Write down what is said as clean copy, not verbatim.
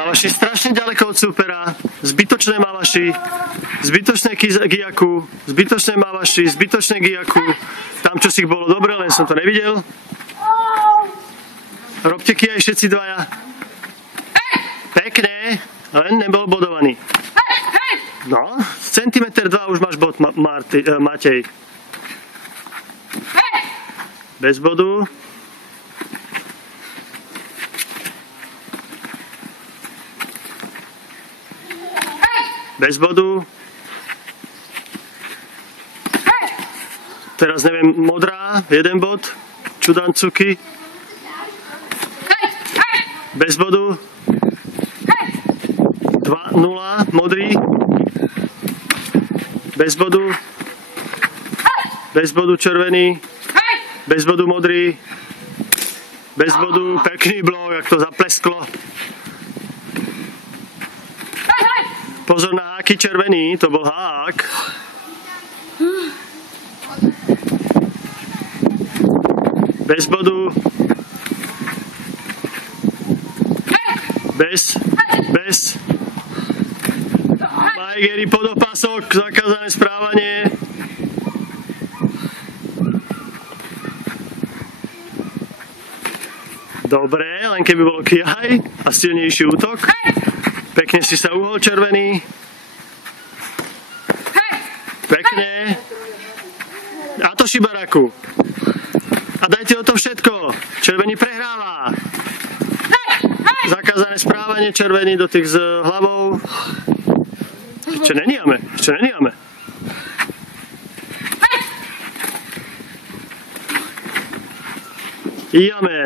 Mávaši strašne ďaleko od súpera, zbytočné mávaši, zbytočné gijaku, zbytočné mávaši, zbytočné gijaku. Tam, čo si ich bolo dobre, len som to nevidel. Robte kijaj všetci dvaja. Pekne, len nebol bodovaný. No, centimeter 2 už máš bod, Matej. Bez bodu. Bez bodu. Teraz neviem, modrá, 1 bod. Čudancuky. Bez bodu. 2-0, modrý. Bez bodu. Bez bodu červený. Bez bodu modrý. Bez bodu pekný blok, jak to zaplesklo. Pozor na háky červený, to bol hák. Bez bodu. Bez. Majgeri podopasok, zakázané správanie. Dobre, len keby bol kijaj a silnejší útok. Pekne si sa uhol červený. Pekne. A to šibaraku. A dajte o to všetko. Červený prehráva. Zakázané správanie, červený do tých s hlavou. Ešte neniame. Jame.